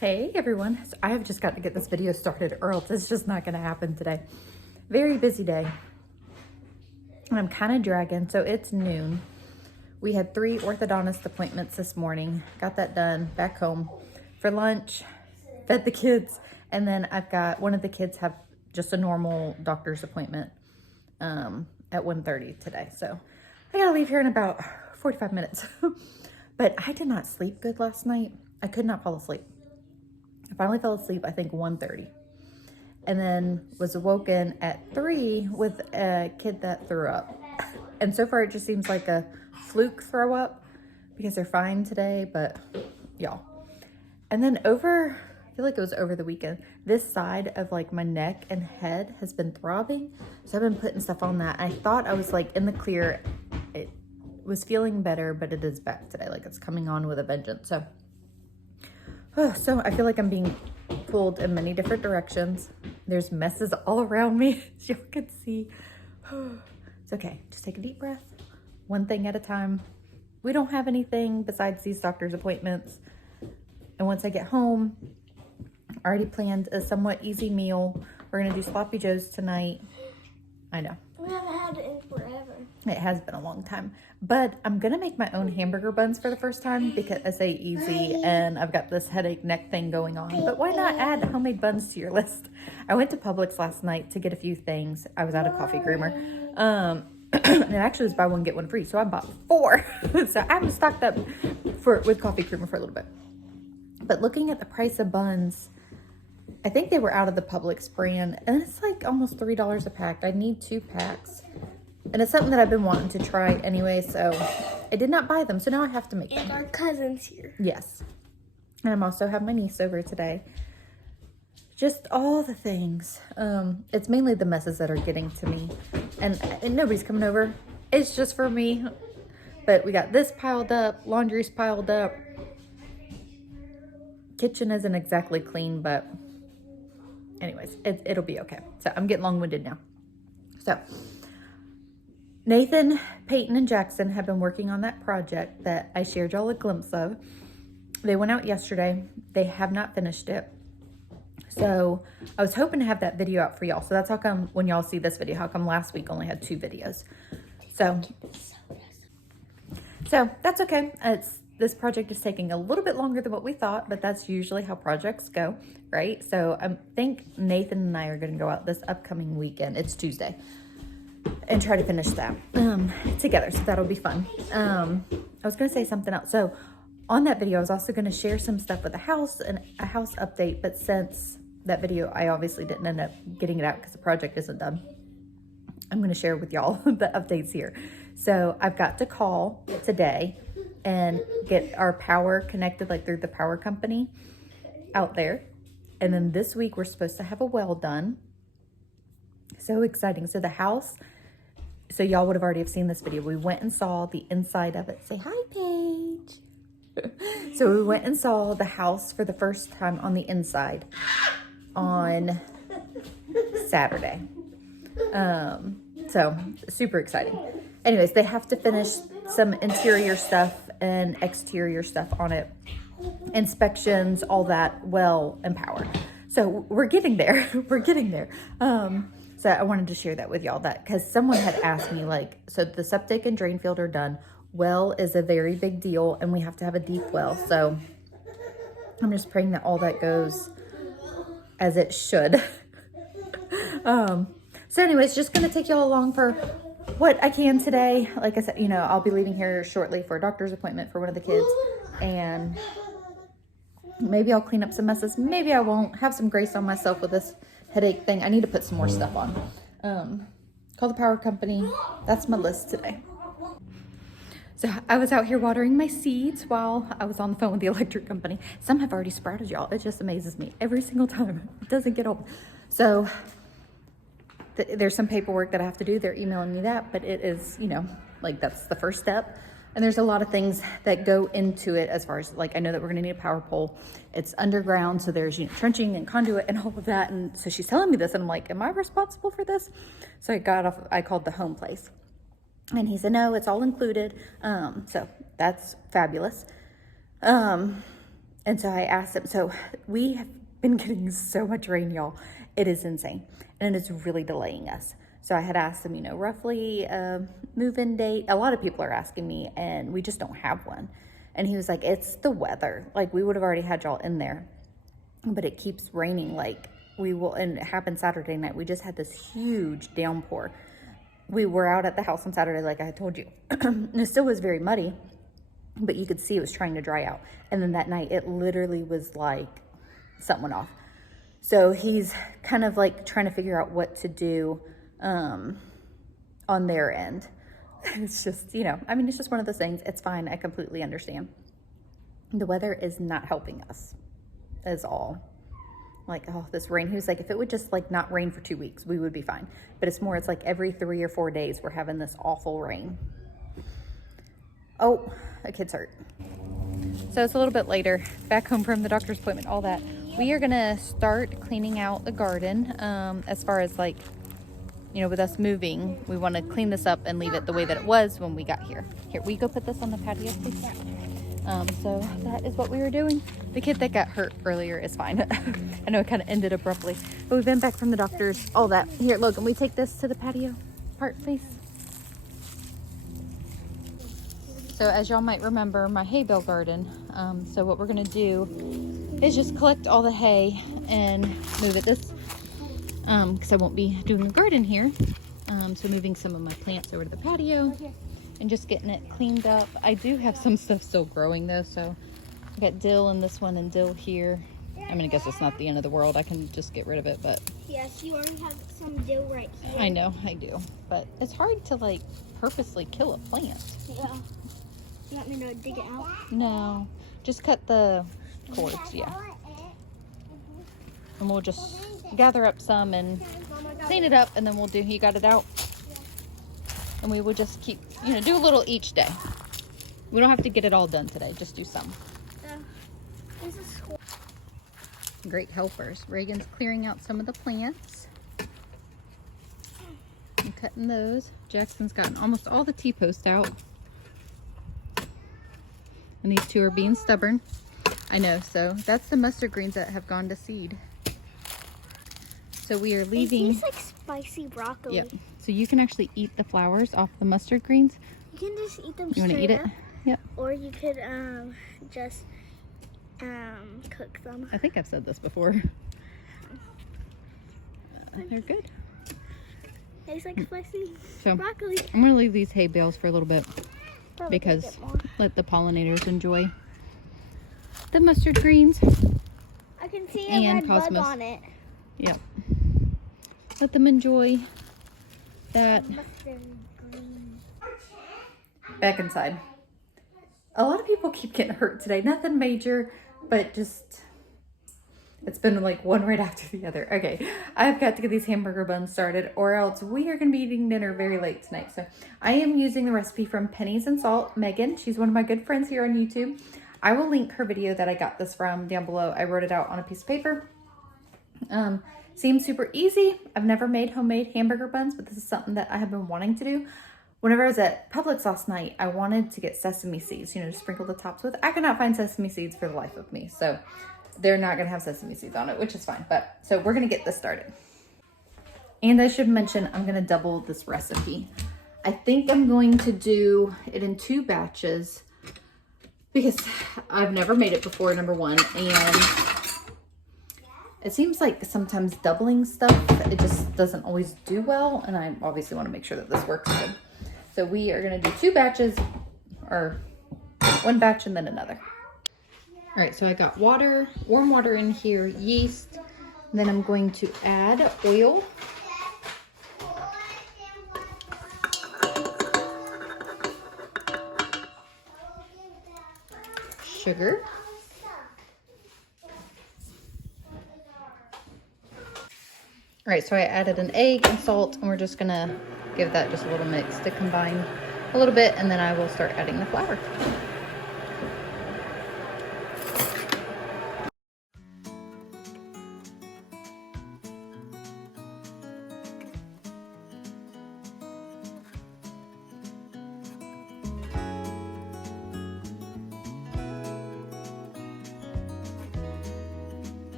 Hey everyone, so I have just got to get this video started or else it's just not going to happen today. Very busy day. And I'm kind of dragging, so it's noon. We had 3 orthodontist appointments this morning. Got that done, back home for lunch, fed the kids, and then I've got one of the kids have just a normal doctor's appointment at 1:30 today. So I gotta leave here in about 45 minutes. But I did not sleep good last night. I could not fall asleep. I finally fell asleep, I think 1:30, and then was awoken at 3 with a kid that threw up. And so far it just seems like a fluke throw up because they're fine today, but y'all. And then I feel like it was over the weekend, this side of like my neck and head has been throbbing. So I've been putting stuff on that. I thought I was like in the clear. It was feeling better, but it is back today. Like it's coming on with a vengeance. So I feel like I'm being pulled in many different directions. There's messes all around me, as y'all can see. It's okay, just take a deep breath, one thing at a time. We don't have anything besides these doctor's appointments. And once I get home, I already planned a somewhat easy meal. We're gonna do sloppy joes tonight. I know. We haven't had it in forever. It has been a long time, but I'm gonna make my own hamburger buns for the first time because I say easy and I've got this headache neck thing going on, but why not add homemade buns to your list? I went to Publix last night to get a few things. I was out of coffee creamer. And it actually was buy one, get one free. So I bought 4. So I'm stocked up with coffee creamer for a little bit. But looking at the price of buns, I think they were out of the Publix brand and it's like almost $3 a pack. I need 2 packs. And it's something that I've been wanting to try anyway, so I did not buy them. So now I have to make them. And our cousin's here. Yes. And I'm also have my niece over today. Just all the things. It's mainly the messes that are getting to me. And nobody's coming over. It's just for me. But we got this piled up. Laundry's piled up. Kitchen isn't exactly clean, but anyways, it'll be okay. So I'm getting long-winded now. So Nathan, Peyton, and Jackson have been working on that project that I shared y'all a glimpse of. They went out yesterday. They have not finished it. So I was hoping to have that video out for y'all. So that's how come when y'all see this video, how come last week only had 2 videos. So that's okay. This project is taking a little bit longer than what we thought, but that's usually how projects go, right? So I think Nathan and I are going to go out this upcoming weekend. It's Tuesday. And try to finish that together. So that'll be fun. I was going to say something else. So on that video, I was also going to share some stuff with the house and a house update. But since that video, I obviously didn't end up getting it out because the project isn't done. I'm going to share with y'all the updates here. So I've got to call today and get our power connected, like through the power company out there. And then this week, we're supposed to have a well done. So exciting. So the house, so y'all would have already have seen this video. We went and saw the inside of it. Say hi, Paige. So we went and saw the house for the first time on the inside on Saturday. So super exciting. Anyways, they have to finish some interior stuff and exterior stuff on it. Inspections, all that, well, and power. So we're getting there. We're getting there. So I wanted to share that with y'all, that because someone had asked me, like, so the septic and drain field are done. Well is a very big deal and we have to have a deep well. So I'm just praying that all that goes as it should. So anyways, just going to take y'all along for what I can today. Like I said, I'll be leaving here shortly for a doctor's appointment for one of the kids. And maybe I'll clean up some messes. Maybe I won't. Have some grace on myself with this headache thing. I need to put some more stuff on. Call the power company. That's my list today. So I was out here watering my seeds while I was on the phone with the electric company. Some have already sprouted, y'all. It just amazes me every single time. It doesn't get old. So there's some paperwork that I have to do. They're emailing me that, but it is, like that's the first step. And there's a lot of things that go into it as far as, like, I know that we're gonna need a power pole. It's underground, so there's trenching and conduit and all of that. And so she's telling me this, and I'm like, am I responsible for this? So I called the home place. And he said, no, it's all included. So that's fabulous. And so I asked him, so we have been getting so much rain, y'all. It is insane. And it's really delaying us. So I had asked him, roughly move-in date. A lot of people are asking me, and we just don't have one. And he was like, it's the weather. Like, we would have already had y'all in there. But it keeps raining like we will. And it happened Saturday night. We just had this huge downpour. We were out at the house on Saturday, like I had told you. And it still was very muddy, but you could see it was trying to dry out. And then that night, it literally was like something went off. So he's kind of like trying to figure out what to do on their end. It's just, it's just one of those things. It's fine. I completely understand. The weather is not helping us, is all. Like, oh, this rain. He was like, if it would just like not rain for 2 weeks, we would be fine. But it's more, it's like every 3 or 4 days we're having this awful rain. Oh, a kid's hurt. So it's a little bit later, back home from the doctor's appointment, all that. We are gonna start cleaning out the garden. As far as like, with us moving, we want to clean this up and leave it the way that it was when we got here. Here, will you go put this on the patio, please? So that is what we were doing. The kid that got hurt earlier is fine. I know it kind of ended abruptly, but we've been back from the doctors, all that. Here, Logan, we take this to the patio part, please. So as y'all might remember, my hay bale garden. So what we're gonna do is just collect all the hay and move it this, because I won't be doing a garden here. So moving some of my plants over to the patio and just getting it cleaned up. I do have some stuff still growing though, so I got dill in this one and dill here. I mean, I guess it's not the end of the world. I can just get rid of it, but yes, you already have some dill right here. I know, I do, but it's hard to like purposely kill a plant. Yeah. You want me to dig it out? No, just cut the cords, yeah. And we'll just gather up some and clean it up, and then we'll do, you got it out? And we will just keep, do a little each day. We don't have to get it all done today, just do some. Great helpers. Reagan's clearing out some of the plants. I'm cutting those. Jackson's gotten almost all the T-posts out. And these two are being stubborn. I know, so that's the mustard greens that have gone to seed. So we are leaving. It tastes like spicy broccoli. Yep. So you can actually eat the flowers off the mustard greens. You can just eat them You want to eat it? Yep. Or you could just cook them. I think I've said this before. They're good. Tastes like spicy So broccoli. I'm going to leave these hay bales for a little bit. Probably Because a bit more. let the pollinators enjoy the mustard greens. I can see a and red bug cosmos. on it. Yep. Let them enjoy that. Mustard green. Back inside. A lot of people keep getting hurt today. Nothing major, but just, it's been like one right after the other. Okay, I've got to get these hamburger buns started, or else we are going to be eating dinner very late tonight. So I am using the recipe from Pennies and Salt. Megan, she's one of my good friends here on YouTube. I will link her video that I got this from down below. I wrote it out on a piece of paper. Seems super easy. I've never made homemade hamburger buns, but this is something that I have been wanting to do. Whenever I was at Publix last night, I wanted to get sesame seeds, to sprinkle the tops with. I could not find sesame seeds for the life of me. So they're not going to have sesame seeds on it, which is fine. But so we're going to get this started. And I should mention, I'm going to double this recipe. I think I'm going to do it in 2 batches because I've never made it before, number one. And it seems like sometimes doubling stuff, it just doesn't always do well. And I obviously want to make sure that this works good. So we are going to do 2 batches, or 1 batch and then another. All right, so I got water, warm water in here, yeast. Then I'm going to add oil. Sugar. All right, so I added an egg and salt, and we're just gonna give that just a little mix to combine a little bit, and then I will start adding the flour.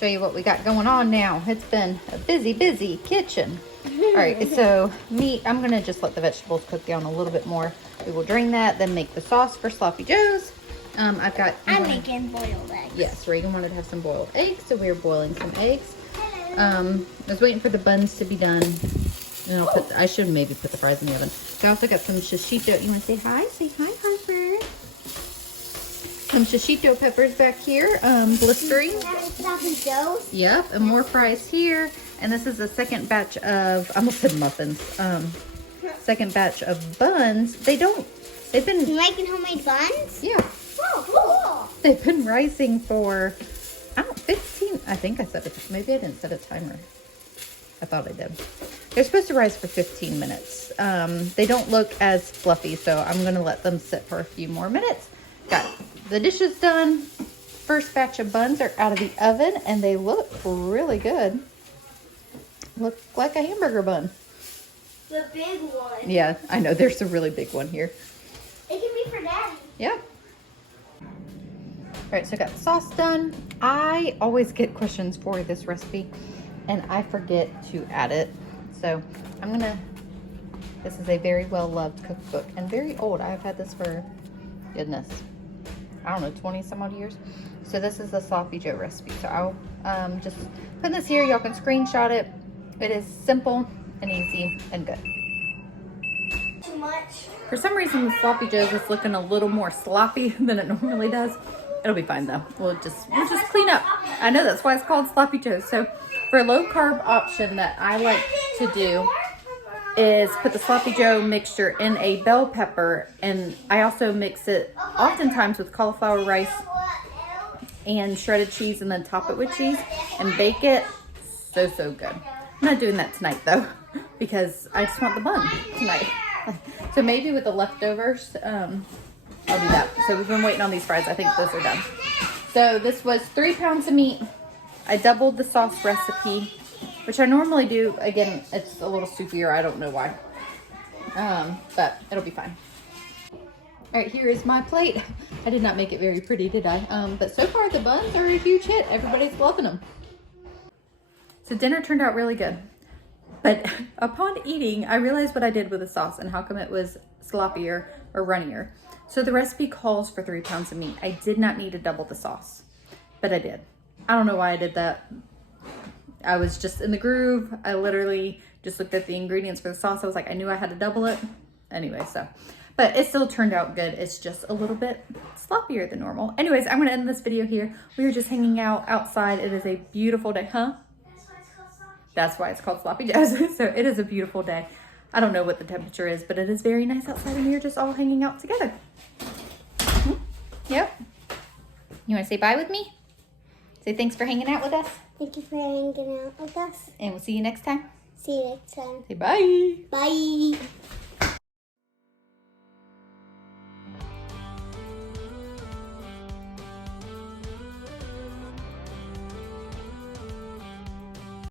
show you what we got going on now. It's been a busy kitchen. All right, so meat, I'm gonna just let the vegetables cook down a little bit more. We will drain that, then make the sauce for Sloppy Joe's. I'm making boiled eggs. Yes, Reagan wanted to have some boiled eggs, so we're boiling some eggs. I was waiting for the buns to be done. And I should maybe put the fries in the oven. So I also got some shishito. You want to say hi? Say hi, Harper. Some shishito peppers back here, blistering. Sloppy Joe's. Yep, and more fries here. And this is the second batch of, I almost said muffins. Second batch of buns. They've been... You're making homemade buns? Yeah. Oh, cool. They've been rising for, 15, I think I set it, maybe I didn't set a timer. I thought I did. They're supposed to rise for 15 minutes. They don't look as fluffy, so I'm gonna let them sit for a few more minutes. Got the dishes done. First batch of buns are out of the oven and they look really good. Look like a hamburger bun. The big one. Yeah, I know, there's a really big one here. It can be for Daddy. Yep. All right, so I got the sauce done. I always get questions for this recipe and I forget to add it. So this is a very well-loved cookbook and very old. I've had this for, goodness, I don't know, 20 some odd years. So this is the Sloppy Joe recipe. So I'll just put this here. Y'all can screenshot it. It is simple and easy and good. Too much. For some reason, the Sloppy Joe's is looking a little more sloppy than it normally does. It'll be fine though. We'll just clean up. I know that's why it's called Sloppy Joe's. So for a low carb option that I like to do is put the Sloppy Joe mixture in a bell pepper, and I also mix it oftentimes with cauliflower rice and shredded cheese, and then top it with cheese and bake it. So good. I'm not doing that tonight though because I just want the bun tonight. So maybe with the leftovers, I'll do that. So we've been waiting on these fries. I think those are done. So this was 3 pounds of meat. I doubled the sauce recipe, which I normally do. Again, it's a little soupier. I don't know why. But it'll be fine. All right, here is my plate. I did not make it very pretty, did I? But so far the buns are a huge hit. Everybody's loving them. So dinner turned out really good. But upon eating, I realized what I did with the sauce and how come it was sloppier or runnier. So the recipe calls for 3 pounds of meat. I did not need to double the sauce, but I did. I don't know why I did that. I was just in the groove. I literally just looked at the ingredients for the sauce. I was like, I knew I had to double it. Anyway, but it still turned out good. It's just a little bit sloppier than normal. Anyways, I'm gonna end this video here. We were just hanging out outside. It is a beautiful day, huh? That's why it's called Sloppy Joe's. So it is a beautiful day. I don't know what the temperature is, but it is very nice outside and we're just all hanging out together. Yep. You wanna say bye with me? Say thanks for hanging out with us. Thank you for hanging out with us. And we'll see you next time. See you next time. Say bye. Bye.